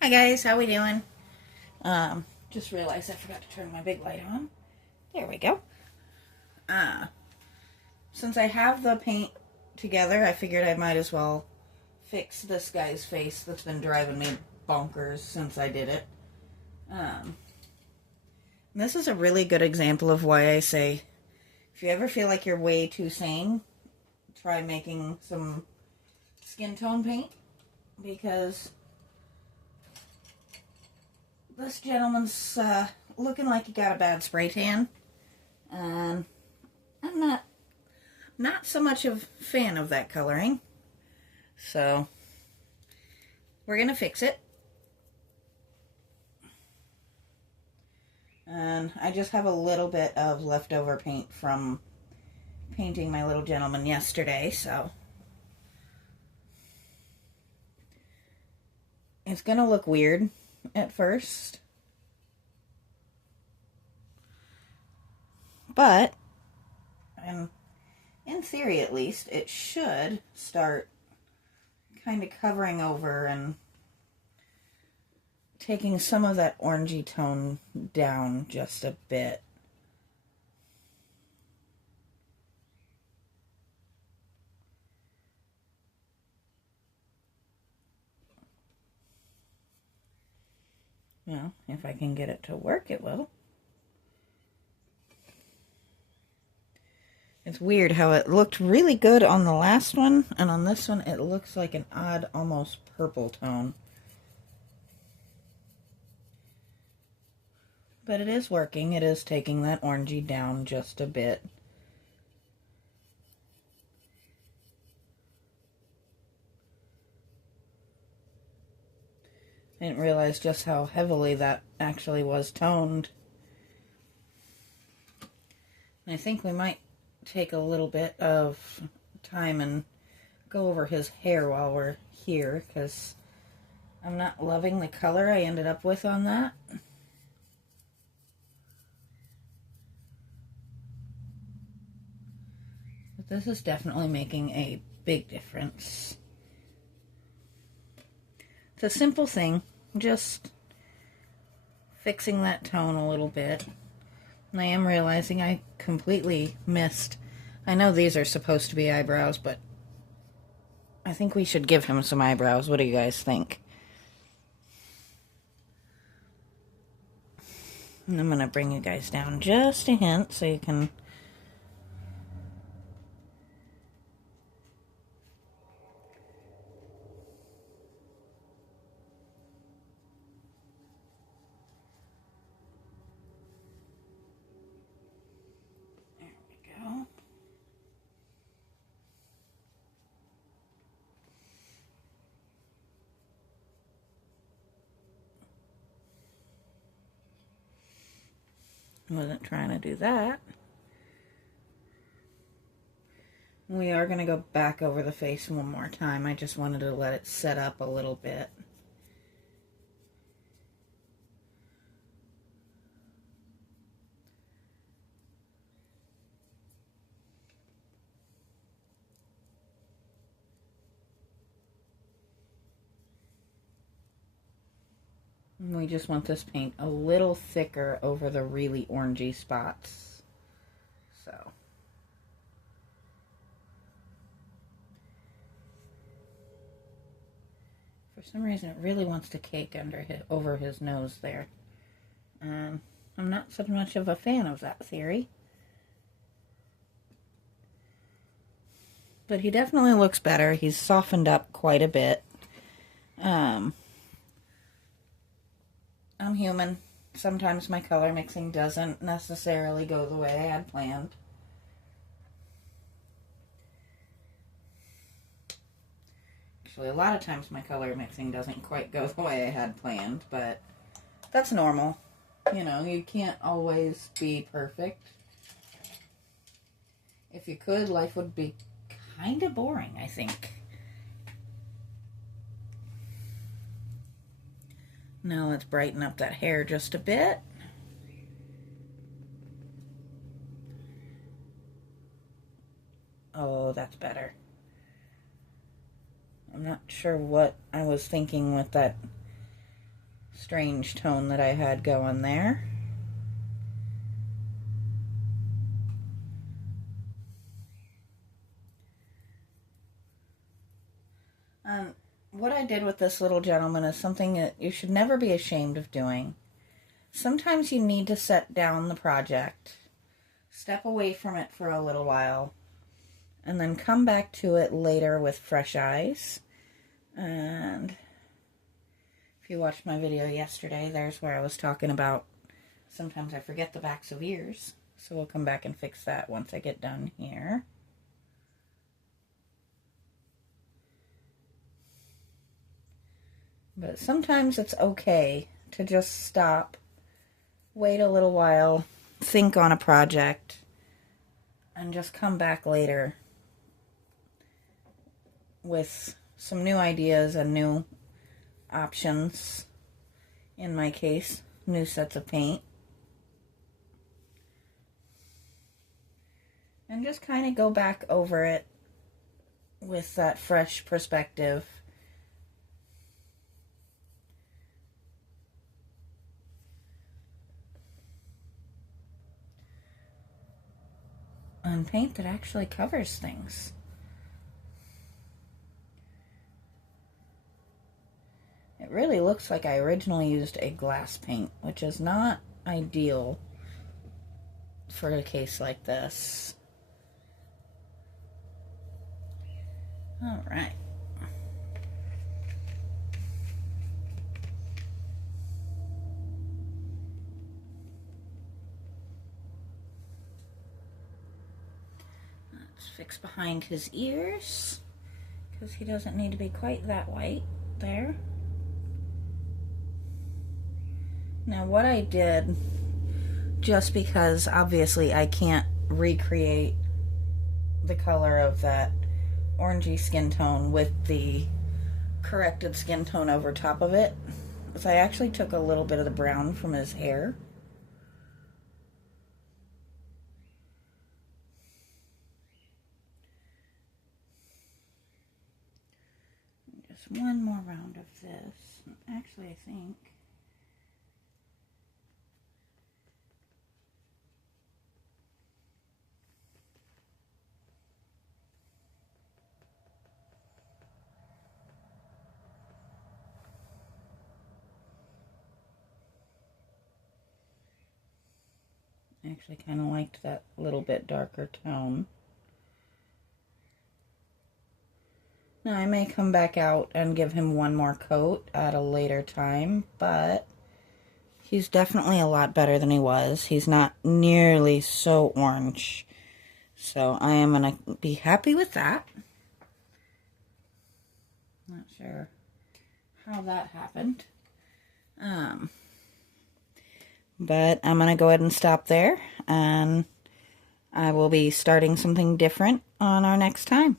Hi guys, how we doing? Just realized I forgot to turn my big light on. There we go. Uh, since I have the paint together, I figured I might as well fix this guy's face that's been driving me bonkers since I did it. This is a really good example of why I say, if you ever feel like you're way too sane, try making some skin tone paint, because this gentleman's looking like he got a bad spray tan, and I'm not so much of a fan of that coloring. So we're gonna fix it. And I just have a little bit of leftover paint from painting my little gentleman yesterday, so it's gonna look weird at first, but in theory at least, it should start kind of covering over and taking some of that orangey tone down just a bit. Well, if I can get it to work, it will. It's weird how it looked really good on the last one, and on this one it looks like an odd, almost purple tone. But it is working. It is taking that orangey down just a bit. I didn't realize just how heavily that actually was toned. I think we might take a little bit of time and go over his hair while we're here, because I'm not loving the color I ended up with on that. But this is definitely making a big difference. It's a simple thing, just fixing that tone a little bit. And I am realizing I completely missed. I know these are supposed to be eyebrows, but I think we should give him some eyebrows. What do you guys think? And I'm going to bring you guys down just a hint so you can... There we go. Wasn't trying to do that. We are going to go back over the face one more time. I just wanted to let it set up a little bit. And we just want this paint a little thicker over the really orangey spots. So. For some reason, it really wants to cake over his nose there. I'm not so much of a fan of that theory. But he definitely looks better. He's softened up quite a bit. I'm human. Sometimes my color mixing doesn't necessarily go the way I had planned. Actually, a lot of times my color mixing doesn't quite go the way I had planned, but that's normal. You know, you can't always be perfect. If you could, life would be kind of boring, I think. Now let's brighten up that hair just a bit. Oh, that's better. I'm not sure what I was thinking with that strange tone that I had going there. What I did with this little gentleman is something that you should never be ashamed of doing. Sometimes you need to set down the project, step away from it for a little while, and then come back to it later with fresh eyes. And if you watched my video yesterday, there's where I was talking about sometimes I forget the backs of ears. So we'll come back and fix that once I get done here. But sometimes it's okay to just stop, wait a little while, think on a project, and just come back later with some new ideas and new options. In my case, new sets of paint. And just kind of go back over it with that fresh perspective. On paint that actually covers things. It really looks like I originally used a glass paint, which is not ideal for a case like this. All right. Let's fix behind his ears, because he doesn't need to be quite that white there. Now what I did, just because obviously I can't recreate the color of that orangey skin tone with the corrected skin tone over top of it, is I actually took a little bit of the brown from his hair. Just one more round of this. Actually, I think I actually kind of liked that little bit darker tone. Now I may come back out and give him one more coat at a later time, but he's definitely a lot better than he was. He's not nearly so orange. So I am going to be happy with that. Not sure how that happened. But I'm going to go ahead and stop there, and I will be starting something different on our next time.